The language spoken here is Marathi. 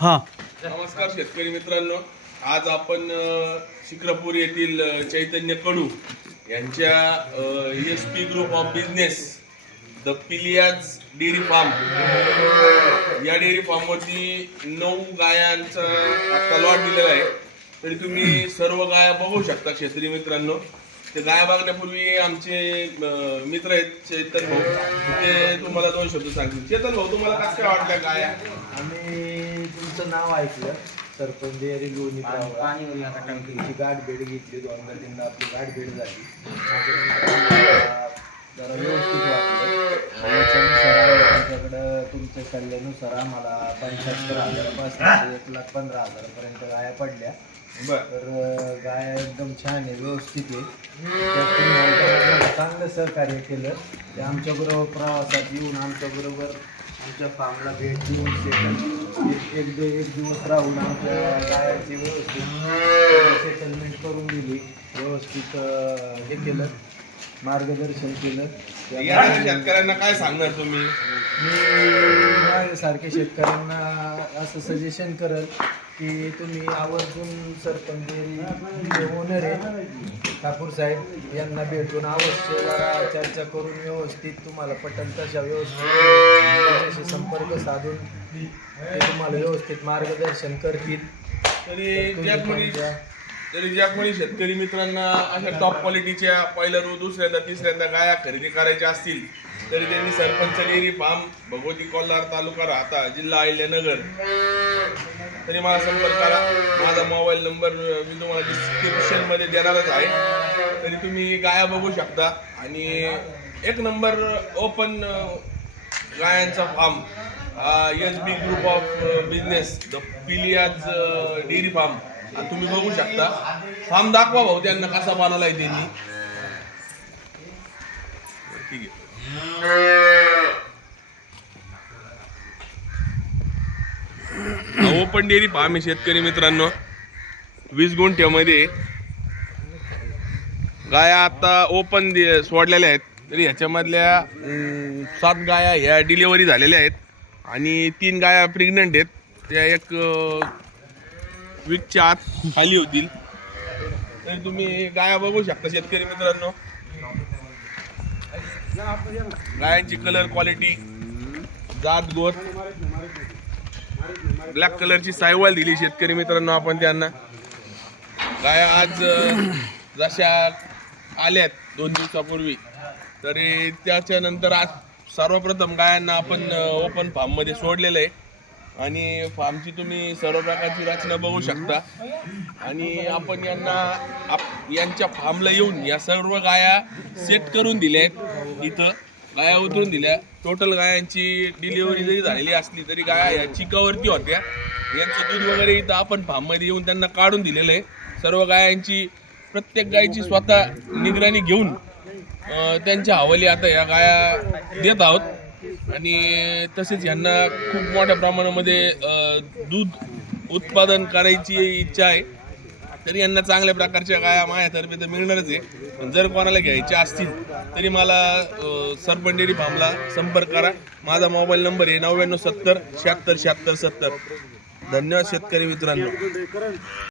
हां. नमस्कार शेतकरी मित्रांनो. आज आपण शिक्रपूर येथील चैतन्य कडू यांच्या S P group of business the पिलियाज dairy farm या डेअरी फार्मवरती नऊ गायांचा आता लॉट दिलेला आहे. तरी तुम्ही सर्व गाया बघू शकता शेतकरी मित्रांनो. ते गाया बघण्यापूर्वी आमचे मित्र आहेत चेतन भाऊ. ते तुम्हाला दोन शब्द सांगतील. चेतन भाऊ तुम्हाला कसं काय वाटल्या गाया? आम्ही तुमचं नाव ऐकलं सरपंच डेअरी लोणी तुमची गाठ भेट घेतली दोनदा तीनदा आपली गाठ भेट झाली. जरा व्यवस्थित वाटलं. तुमच्याकडं तुमच्या सल्ल्यानुसार आम्हाला पंच्याहत्तर हजारापासून एक लाख पंधरा हजारापर्यंत गाया पडल्या. बरं. तर गाया एकदम छान आहे व्यवस्थित आहे. चांगलं सहकार्य केलं. ते आमच्याबरोबर प्रवासात येऊन आमच्याबरोबर आमच्या फार्मला भेट देऊन सेटल. एक एक दि- एक दिवस राहून आमच्या गायाची व्यवस्थित. सेटलमेंट करून दिली. व्यवस्थित अं, हे केलं. मार्गदर्शन केलं. या शेतकऱ्यांना काय सांगणार तुम्ही? मी माझ्यासारख्या शेतकऱ्यांना असं सजेशन करेल की तुम्ही आवर्जून सरपंच ओनर आहे ठाकूर साहेब यांना भेटून अवश्य चर्चा करून व्यवस्थित तुम्हाला पटेल तशा व्यवस्थित त्यांच्याशी संपर्क साधून ते तुम्हाला व्यवस्थित मार्गदर्शन करतील तरी ज्या कोणी. तरी ज्या कोणी शेतकरी मित्रांना अशा टॉप क्वालिटीच्या पहिल्या दुसऱ्यांदा तिसऱ्यांदा गाया खरेदी करायच्या असतील तरी त्यांनी सरपंच डेअरी फार्म भगवती कोल्हार तालुका राहता जिल्हा अहिल्यानगर. तरी मला संपर्क करा. माझा मोबाईल नंबर मी तुम्हाला डिस्क्रिप्शनमध्ये देणारच आहे. तरी तुम्ही गाया बघू शकता. आणि एक नंबर ओपन गायांचा farm S B group of business the पिलियाज dairy farm तुम्ही बघू शकता. फार्म दाखवा भाऊ त्यांना कसा बनवलाय त्यांनी. ठीक आहे ओपन डेअरी पहा मी शेतकरी मित्रांनो वीस गुंठ्यामध्ये गाया आता ओपन सोडलेल्या आहेत. तरी ह्याच्यामधल्या सात गाया ह्या डिलिव्हरी झालेल्या आहेत. आणि तीन गाया प्रेग्नंट आहेत. त्या एक वीकच्या आत खाली होतील. तरी तुम्ही गाया बघू शकता शेतकरी मित्रांनो. गायांची कलर क्वालिटी जात गोत. ब्लॅक कलरची सायवाल दिली शेतकरी मित्रांनो आपण त्यांना. गाया आज जशा आल्यात दोन दिवसापूर्वी तरी त्याच्यानंतर आज सर्वप्रथम गायांना आपण ओपन फार्ममध्ये सोडलेलं आहे. आणि फार्मची तुम्ही सर्व प्रकारची रचना बघू शकता. आणि आपण यांना आप यांच्या फार्मला येऊन या सर्व गाया सेट करून दिल्या आहेत. इथं गाया उतरून दिल्या. टोटल गायांची डिलिव्हरी जरी झालेली असली तरी गाया या चिकावरती होत्या. यांचं दूध वगैरे इथं आपण फार्ममध्ये येऊन त्यांना काढून दिलेलं आहे. सर्व गायांची प्रत्येक गायीची स्वतः निगराणी घेऊन त्यांच्या हवाली आता या गाया देत आहोत. आणि तसेच यांना खूप मोठ्या प्रमाणामध्ये दूध उत्पादन करायची इच्छा आहे. तरी यांना चांगल्या प्रकारच्या गाया माझ्यातर्फे तर मिळणारच आहे. जर कोणाला घ्यायच्या असतील तरी मला सरपण डेअरी फार्मला संपर्क करा. माझा मोबाईल नंबर आहे नव्याण्णव सत्तर शहात्तर शहात्तर सत्तर. धन्यवाद शेतकरी मित्रांनो.